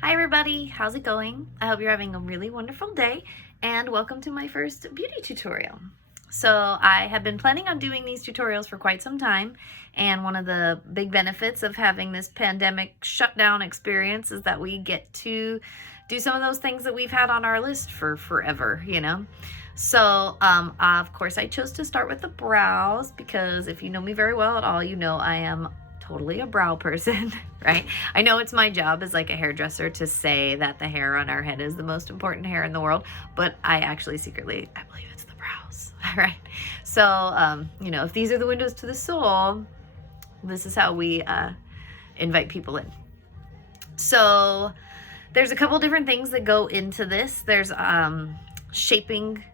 Hi everybody, how's it going? I hope you're having a really wonderful day and welcome to my first beauty tutorial. So I have been planning on doing these tutorials for quite some time, and one of the big benefits of having this pandemic shutdown experience is that we get to do some of those things that we've had on our list for forever, So of course I chose to start with the brows because if you know me very well at all, you know I am totally a brow person, right? I know it's my job as like a hairdresser to say that the hair on our head is the most important hair in the world, but I actually secretly, I believe it's the brows, right? So, if these are the windows to the soul, this is how we invite people in. So there's a couple different things that go into this. There's shaping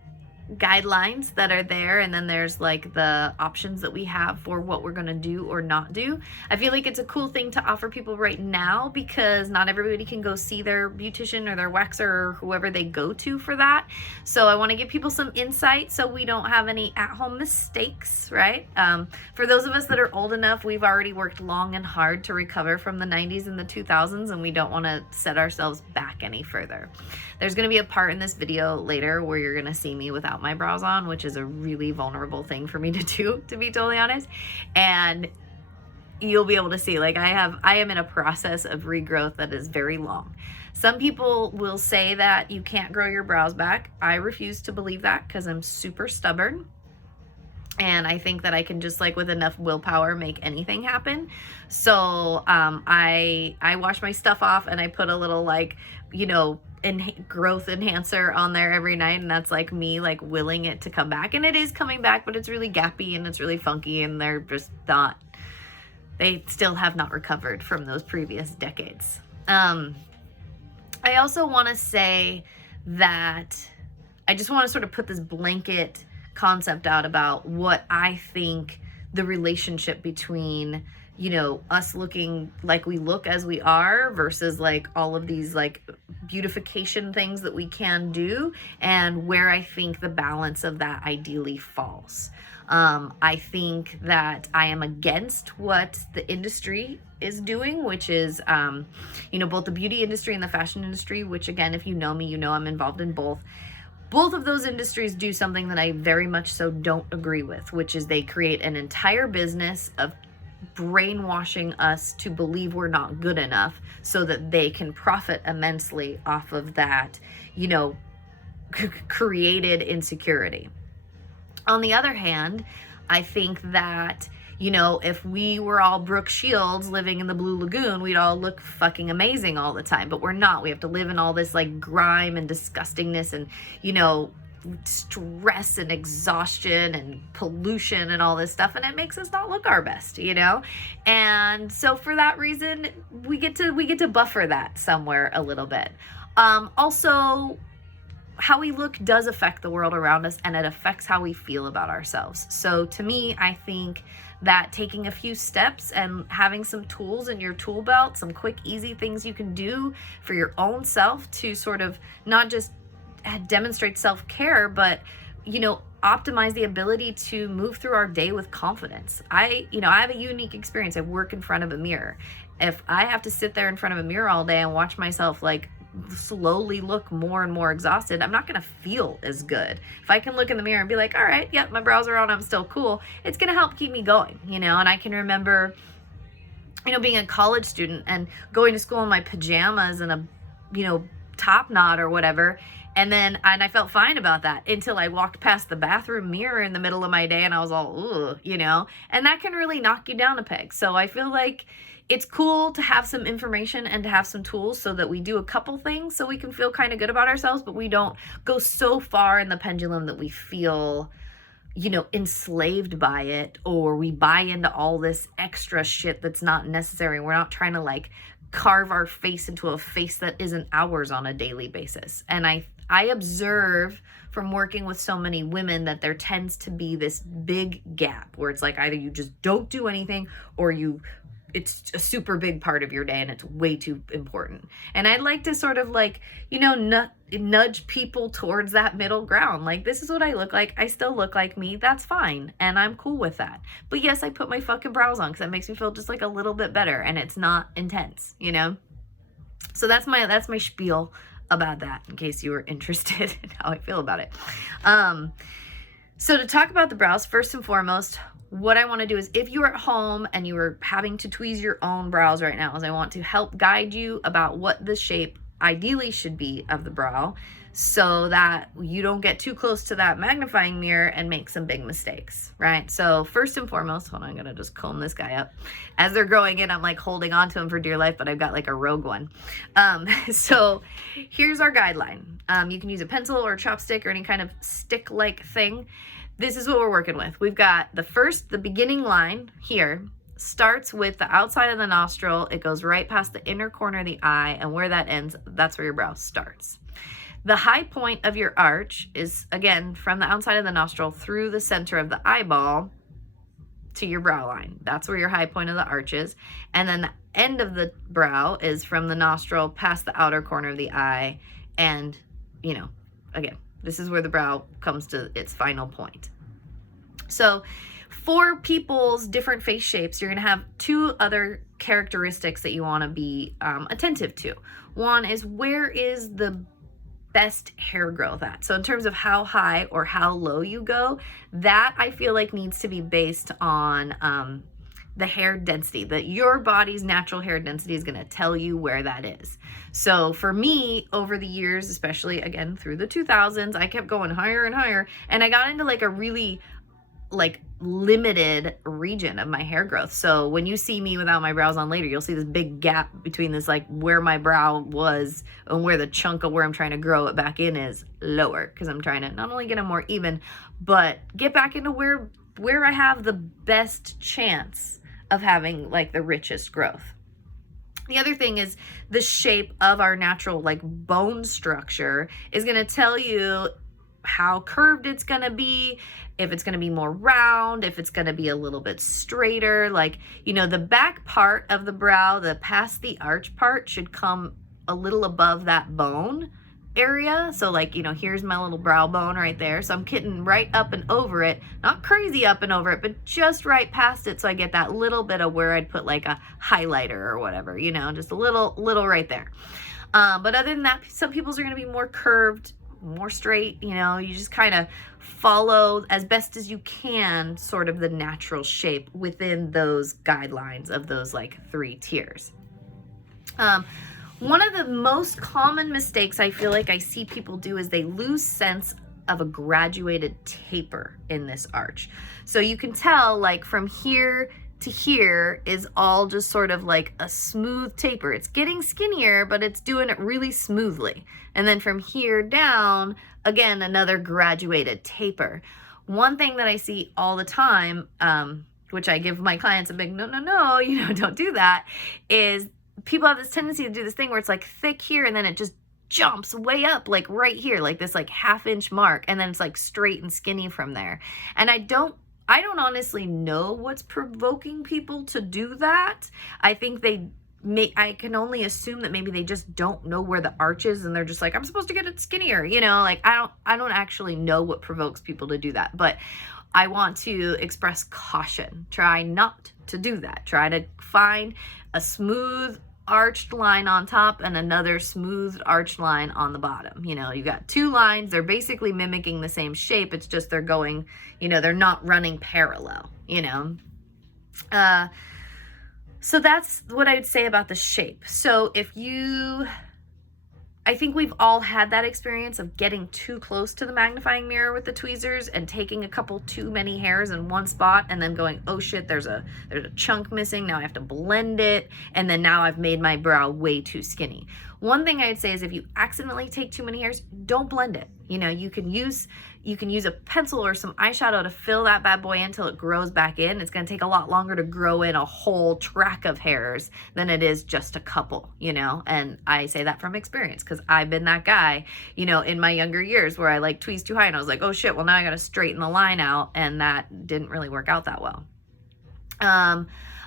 guidelines that are there, and then there's like the options that we have for what we're going to do or not do. I feel like it's a cool thing to offer people right now because not everybody can go see their beautician or their waxer or whoever they go to for that. So I want to give people some insight so we don't have any at-home mistakes, right? For those of us that are old enough, we've already worked long and hard to recover from the 90s and the 2000s, and we don't want to set ourselves back any further. There's going to be a part in this video later where you're going to see me without my brows on, which is a really vulnerable thing for me to do, to be totally honest. And you'll be able to see, like, I am in a process of regrowth that is very long. Some people will say that you can't grow your brows back. I refuse to believe that because I'm super stubborn. And I think that I can just, like, with enough willpower, make anything happen. So I wash my stuff off and I put a little, like, growth enhancer on there every night, and that's like me like willing it to come back, and it is coming back, but it's really gappy and it's really funky, and they still have not recovered from those previous decades. I also want to say that I just want to sort of put this blanket concept out about what I think the relationship between us looking like we look as we are versus like all of these like beautification things that we can do, and where I think the balance of that ideally falls. I think that I am against what the industry is doing, which is, both the beauty industry and the fashion industry, which again, if you know me, you know I'm involved in both. Both of those industries do something that I very much so don't agree with, which is they create an entire business of brainwashing us to believe we're not good enough so that they can profit immensely off of that, created insecurity. On the other hand, I think that, if we were all Brooke Shields living in the Blue Lagoon, we'd all look fucking amazing all the time, but we're not. We have to live in all this like grime and disgustingness and, stress and exhaustion and pollution and all this stuff, and it makes us not look our best, and so for that reason we get to buffer that somewhere a little bit. Also, how we look does affect the world around us, and it affects how we feel about ourselves. So to me, I think that taking a few steps and having some tools in your tool belt, some quick easy things you can do for your own self to sort of not just demonstrate self-care, but optimize the ability to move through our day with confidence. I have a unique experience. I work in front of a mirror. If I have to sit there in front of a mirror all day and watch myself like slowly look more and more exhausted, I'm not going to feel as good. If I can look in the mirror and be like, all right, yep, my brows are on, I'm still cool, it's going to help keep me going, and I can remember, being a college student and going to school in my pajamas and a, top knot or whatever. And I felt fine about that until I walked past the bathroom mirror in the middle of my day and I was all, ugh, and that can really knock you down a peg. So I feel like it's cool to have some information and to have some tools so that we do a couple things so we can feel kind of good about ourselves, but we don't go so far in the pendulum that we feel, enslaved by it, or we buy into all this extra shit that's not necessary. We're not trying to like carve our face into a face that isn't ours on a daily basis. And I observe from working with so many women that there tends to be this big gap where it's like either you just don't do anything or it's a super big part of your day and it's way too important. And I'd like to sort of like, nudge people towards that middle ground. Like, this is what I look like. I still look like me. That's fine. And I'm cool with that. But yes, I put my fucking brows on because that makes me feel just like a little bit better and it's not intense, So that's my spiel about that, in case you were interested in how I feel about it. So to talk about the brows, first and foremost, what I want to do is, if you're at home and you are having to tweeze your own brows right now, is I want to help guide you about what the shape ideally should be of the brow, so that you don't get too close to that magnifying mirror and make some big mistakes, right? So first and foremost, hold on, I'm gonna just comb this guy up. As they're growing in, I'm like holding on to him for dear life, but I've got like a rogue one. So here's our guideline. You can use a pencil or a chopstick or any kind of stick-like thing. This is what we're working with. We've got the beginning line here starts with the outside of the nostril. It goes right past the inner corner of the eye, and where that ends, that's where your brow starts. The high point of your arch is, again, from the outside of the nostril through the center of the eyeball to your brow line. That's where your high point of the arch is. And then the end of the brow is from the nostril past the outer corner of the eye. And, you know, again, this is where the brow comes to its final point. So for people's different face shapes, you're going to have two other characteristics that you want to be attentive to. One is, where is the best hair growth at? So in terms of how high or how low you go, that I feel like needs to be based on the hair density, that your body's natural hair density is going to tell you where that is. So for me, over the years, especially again through the 2000s, I kept going higher and higher, and I got into like a really like limited region of my hair growth. So when you see me without my brows on later, you'll see this big gap between this, like where my brow was and where the chunk of where I'm trying to grow it back in is lower, because I'm trying to not only get them more even, but get back into where I have the best chance of having like the richest growth. The other thing is, the shape of our natural like bone structure is going to tell you how curved it's going to be, if it's going to be more round, if it's going to be a little bit straighter. Like, you know, the back part of the brow, the past the arch part, should come a little above that bone area. So like, you know, here's my little brow bone right there. So I'm getting right up and over it, not crazy up and over it, but just right past it. So I get that little bit of where I'd put like a highlighter or whatever, you know, just a little right there. But other than that, some people's are going to be more curved, more straight. You know, you just kind of follow as best as you can sort of the natural shape within those guidelines of those like 3 tiers. One of the most common mistakes I feel like I see people do is they lose sense of a graduated taper in this arch. So you can tell like from here to here is all just sort of like a smooth taper. It's getting skinnier, but it's doing it really smoothly. And then from here down, again, another graduated taper. One thing that I see all the time, which I give my clients a big no, you know, don't do that, is people have this tendency to do this thing where it's like thick here and then it just jumps way up like right here, like this like 1/2 inch mark, and then it's like straight and skinny from there. And I don't honestly know what's provoking people to do that. I think I can only assume that maybe they just don't know where the arch is, and they're just like, I'm supposed to get it skinnier, you know, like I don't actually know what provokes people to do that. But I want to express caution. Try not to do that. Try to find a smooth arched line on top and another smooth arched line on the bottom. You know, you got 2 lines, they're basically mimicking the same shape. It's just they're going, you know, they're not running parallel, you know. So that's what I'd say about the shape. So I think we've all had that experience of getting too close to the magnifying mirror with the tweezers and taking a couple too many hairs in one spot and then going, oh shit, there's a chunk missing. Now I have to blend it. And then now I've made my brow way too skinny. One thing I'd say is, if you accidentally take too many hairs, don't blend it. You know, you can use a pencil or some eyeshadow to fill that bad boy in until it grows back in. It's going to take a lot longer to grow in a whole track of hairs than it is just a couple, you know. And I say that from experience, because I've been that guy, you know, in my younger years where I like tweezed too high and I was like, oh shit, well now I got to straighten the line out, and that didn't really work out that well.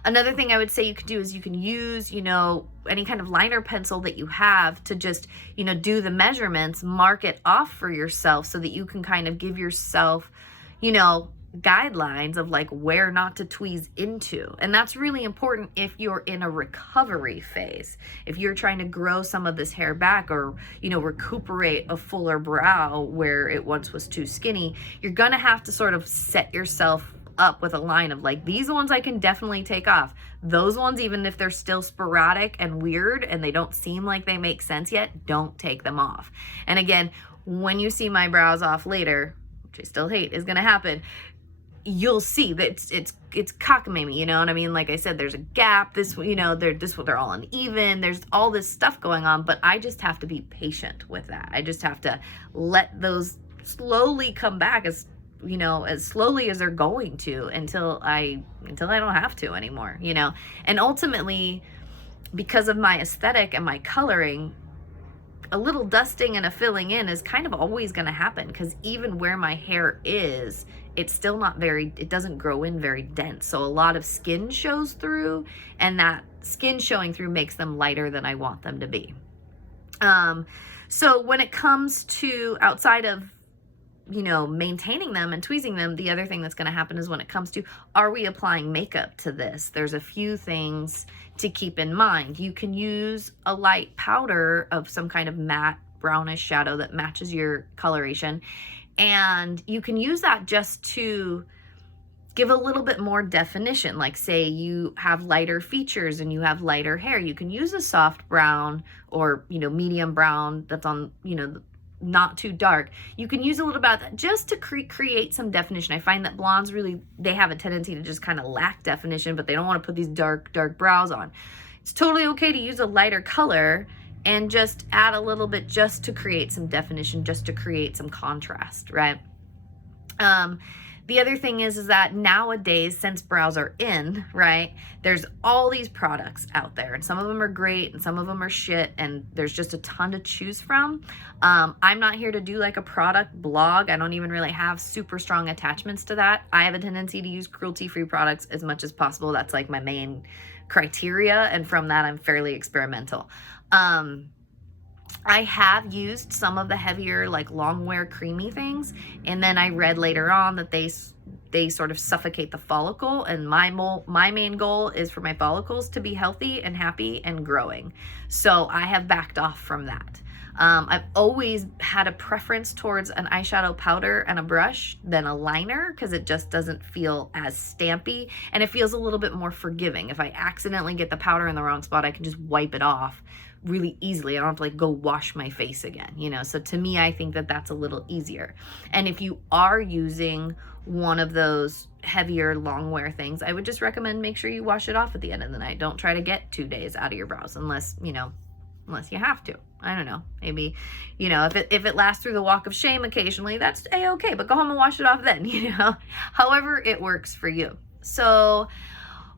Another thing I would say you could do is you can use, you know, any kind of liner pencil that you have to just, you know, do the measurements, mark it off for yourself so that you can kind of give yourself, you know, guidelines of like where not to tweeze into. And that's really important if you're in a recovery phase. If you're trying to grow some of this hair back, or, you know, recuperate a fuller brow where it once was too skinny, you're gonna have to sort of set yourself up with a line of like, these ones I can definitely take off. Those ones, even if they're still sporadic and weird and they don't seem like they make sense yet, don't take them off. And again, when you see my brows off later, which I still hate is gonna happen, you'll see that it's cockamamie, you know what I mean? Like I said, there's a gap, this, you know, they're all uneven, there's all this stuff going on, but I just have to be patient with that. I just have to let those slowly come back, as, you know, as slowly as they're going to, until I don't have to anymore, you know? And ultimately, because of my aesthetic and my coloring, a little dusting and a filling in is kind of always going to happen, because even where my hair is, it's still not very, it doesn't grow in very dense. So a lot of skin shows through, and that skin showing through makes them lighter than I want them to be. So when it comes to outside of, you know, maintaining them and tweezing them, the other thing that's going to happen is when it comes to, are we applying makeup to this? There's a few things to keep in mind. You can use a light powder of some kind of matte brownish shadow that matches your coloration, and you can use that just to give a little bit more definition. Like say you have lighter features and you have lighter hair, you can use a soft brown, or, you know, medium brown that's on, you know, not too dark. You can use a little bit of that just to create some definition. I find that blondes really, they have a tendency to just kind of lack definition, but they don't want to put these dark brows on. It's totally okay to use a lighter color and just add a little bit just to create some definition, just to create some contrast, right? The other thing is that nowadays, since brows are in, right, there's all these products out there, and some of them are great and some of them are shit, and there's just a ton to choose from. I'm not here to do like a product blog. I don't even really have super strong attachments to that. I have a tendency to use cruelty-free products as much as possible. That's like my main criteria, and from that, I'm fairly experimental. I have used some of the heavier, like long wear creamy things, and then I read later on that they sort of suffocate the follicle, and my main goal is for my follicles to be healthy and happy and growing. So I have backed off from that. I've always had a preference towards an eyeshadow powder and a brush than a liner, because it just doesn't feel as stampy, and it feels a little bit more forgiving. If I accidentally get the powder in the wrong spot, I can just wipe it off really easily. I don't have to like go wash my face again, you know? So to me, I think that that's a little easier. And if you are using one of those heavier long wear things, I would just recommend make sure you wash it off at the end of the night. Don't try to get 2 days out of your brows unless you have to. I don't know, maybe, you know, if it lasts through the walk of shame occasionally, that's a-okay, but go home and wash it off then, you know, however it works for you. So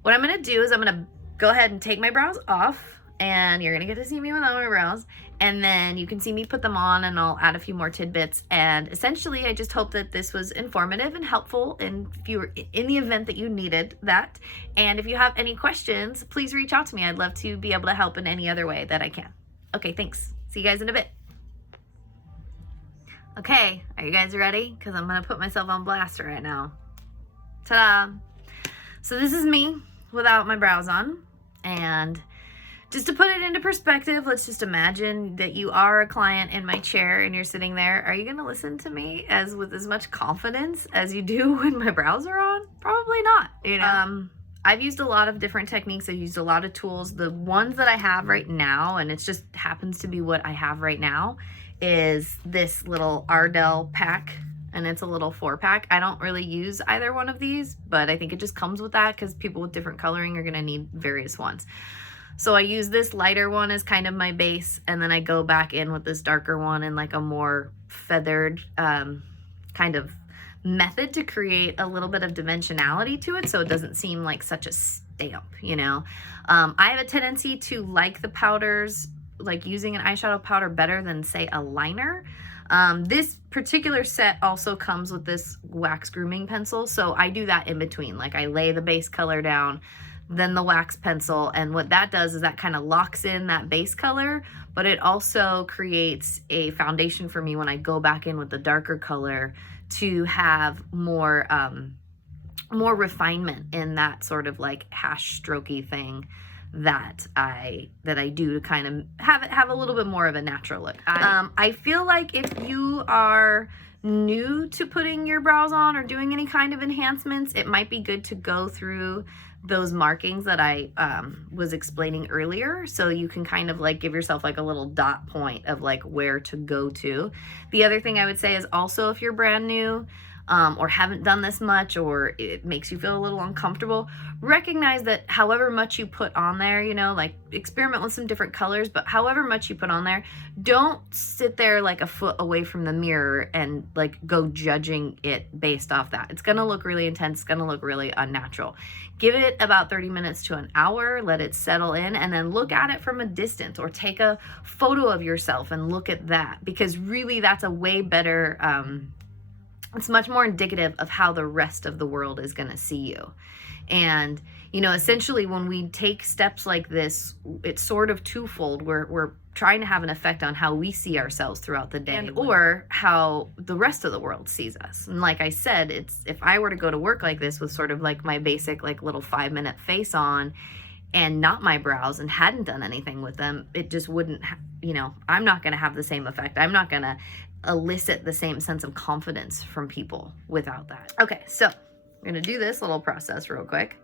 what I'm going to do is I'm going to go ahead and take my brows off, and you're going to get to see me without my brows, and then you can see me put them on, and I'll add a few more tidbits. And essentially, I just hope that this was informative and helpful in the event that you needed that. And if you have any questions, please reach out to me. I'd love to be able to help in any other way that I can. Okay, thanks. See you guys in a bit. Okay, are you guys ready? Because I'm going to put myself on blast right now. Ta-da! So this is me without my brows on, and just to put it into perspective, let's just imagine that you are a client in my chair and you're sitting there. Are you going to listen to me with as much confidence as you do when my brows are on? Probably not, you know. I've used a lot of different techniques. I've used a lot of tools. The ones that I have right now, and it just happens to be what I have right now, is this little ARDELL pack, and it's a little 4-pack. I don't really use either one of these, but I think it just comes with that because people with different coloring are going to need various ones. So I use this lighter one as kind of my base, and then I go back in with this darker one in like a more feathered kind of method to create a little bit of dimensionality to it, so it doesn't seem like such a stamp, you know. I have a tendency to like the powders, like using an eyeshadow powder better than say a liner. This particular set also comes with this wax grooming pencil, so I do that in between. Like I lay the base color down, then the wax pencil, and what that does is that kind of locks in that base color, but it also creates a foundation for me when I go back in with the darker color to have more more refinement in that sort of like hash strokey thing that I do to kind of have a little bit more of a natural look. I feel like if you are new to putting your brows on or doing any kind of enhancements, it might be good to go through those markings that I was explaining earlier, so you can kind of like give yourself like a little dot point of like where to go to. The other thing I would say is also, if you're brand new or haven't done this much, or it makes you feel a little uncomfortable, recognize that however much you put on there, you know, like experiment with some different colors, but however much you put on there, don't sit there like a foot away from the mirror and like go judging it based off that. It's gonna look really intense, it's gonna look really unnatural. Give it about 30 minutes to an hour, let it settle in, and then look at it from a distance, or take a photo of yourself and look at that, because really that's a way better, it's much more indicative of how the rest of the world is going to see you. And, you know, essentially when we take steps like this, it's sort of twofold. We're trying to have an effect on how we see ourselves throughout the day, or how the rest of the world sees us. And like I said, it's, if I were to go to work like this with sort of like my basic like little 5-minute face on and not my brows and hadn't done anything with them, it just wouldn't, you know, I'm not going to have the same effect. I'm not going to elicit the same sense of confidence from people without that. Okay, so I'm gonna do this little process real quick.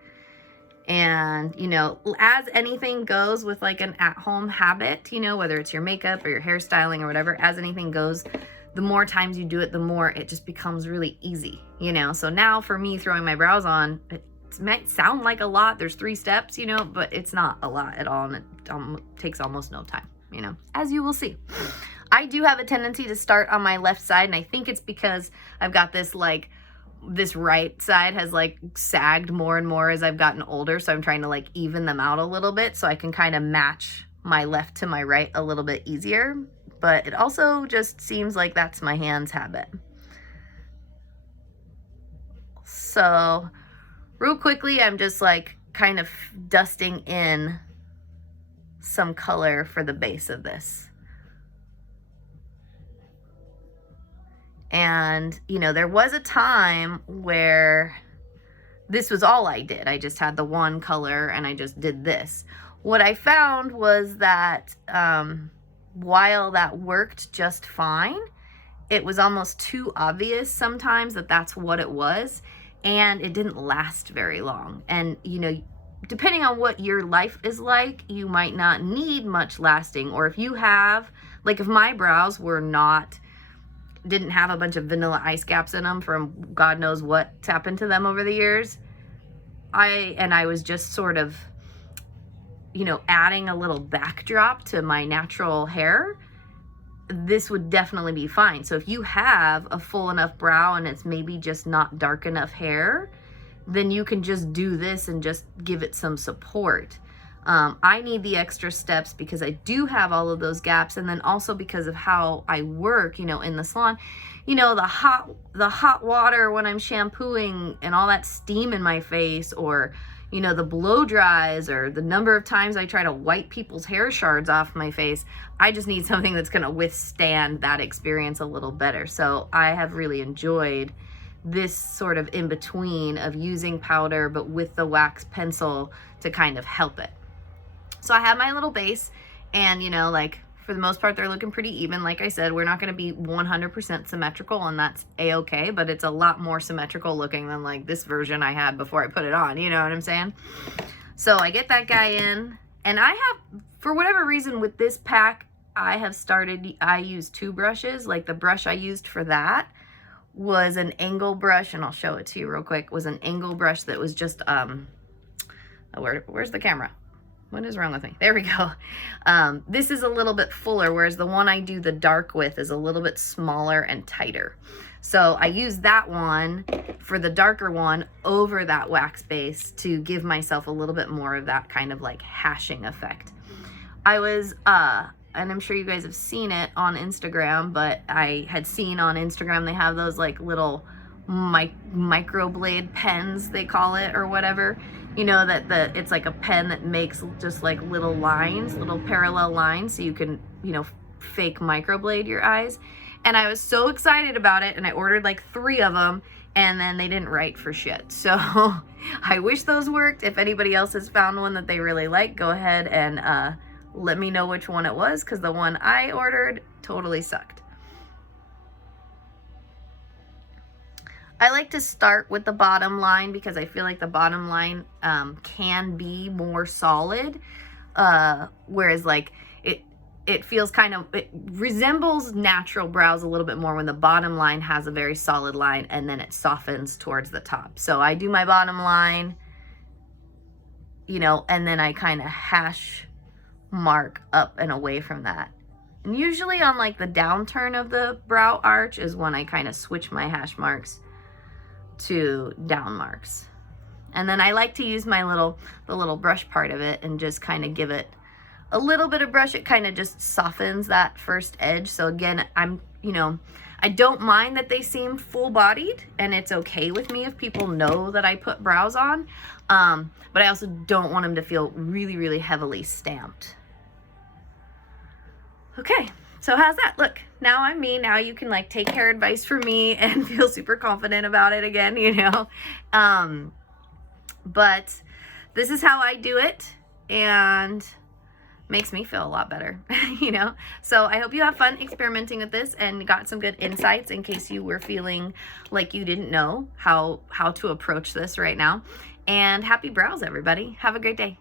And, you know, as anything goes with like an at-home habit, you know, whether it's your makeup or your hairstyling or whatever, as anything goes, the more times you do it, the more it just becomes really easy, you know? So now for me, throwing my brows on, it might sound like a lot. There's 3 steps, you know, but it's not a lot at all, and it takes almost no time, you know, as you will see. I do have a tendency to start on my left side, and I think it's because I've got this like, this right side has like sagged more and more as I've gotten older, so I'm trying to like even them out a little bit so I can kind of match my left to my right a little bit easier. But it also just seems like that's my hand's habit. So real quickly, I'm just like kind of dusting in some color for the base of this. And, you know, there was a time where this was all I did. I just had the one color and I just did this. What I found was that while that worked just fine, it was almost too obvious sometimes that that's what it was, and it didn't last very long. And, you know, depending on what your life is like, you might not need much lasting. Or if you have, like if my brows were didn't have a bunch of vanilla ice caps in them from God knows what's happened to them over the years, I was just sort of, you know, adding a little backdrop to my natural hair, this would definitely be fine. So if you have a full enough brow and it's maybe just not dark enough hair, then you can just do this and just give it some support. I need the extra steps because I do have all of those gaps, and then also because of how I work, you know, in the salon, you know, the hot water when I'm shampooing and all that steam in my face, or, you know, the blow dries, or the number of times I try to wipe people's hair shards off my face. I just need something that's going to withstand that experience a little better. So I have really enjoyed this sort of in between of using powder but with the wax pencil to kind of help it. So I have my little base, and, you know, like for the most part, they're looking pretty even. Like I said, we're not going to be 100% symmetrical, and that's a-okay, but it's a lot more symmetrical looking than like this version I had before I put it on, you know what I'm saying? So I get that guy in, and I have, for whatever reason with this pack, I use 2 brushes. Like the brush I used for that was an angle brush, and I'll show it to you real quick, was an angle brush that was just, where's the camera? What is wrong with me? There we go. This is a little bit fuller, whereas the one I do the dark with is a little bit smaller and tighter. So I use that one for the darker one over that wax base to give myself a little bit more of that kind of like hashing effect. I was, and I'm sure you guys have seen it on Instagram, but I had seen on Instagram they have those like little microblade pens, they call it, or whatever. You know, that it's like a pen that makes just like little lines, little parallel lines, so you can, you know, fake microblade your eyes. And I was so excited about it, and I ordered like 3 of them, and then they didn't write for shit. So I wish those worked. If anybody else has found one that they really like, go ahead and let me know which one it was, because the one I ordered totally sucked. I like to start with the bottom line because I feel like the bottom line can be more solid, whereas like it feels kind of, it resembles natural brows a little bit more when the bottom line has a very solid line and then it softens towards the top. So I do my bottom line, you know, and then I kind of hash mark up and away from that. And usually on like the downturn of the brow arch is when I kind of switch my hash marks to down marks. And then I like to use my the little brush part of it and just kind of give it a little bit of brush. It kind of just softens that first edge. So again, you know, I don't mind that they seem full-bodied, and it's okay with me if people know that I put brows on, but I also don't want them to feel really, really heavily stamped. Okay, so how's that? Look, now I'm me. Now you can like take hair advice from me and feel super confident about it again, you know. But this is how I do it, and makes me feel a lot better, you know. So I hope you have fun experimenting with this and got some good insights in case you were feeling like you didn't know how to approach this right now. And happy brows, everybody. Have a great day.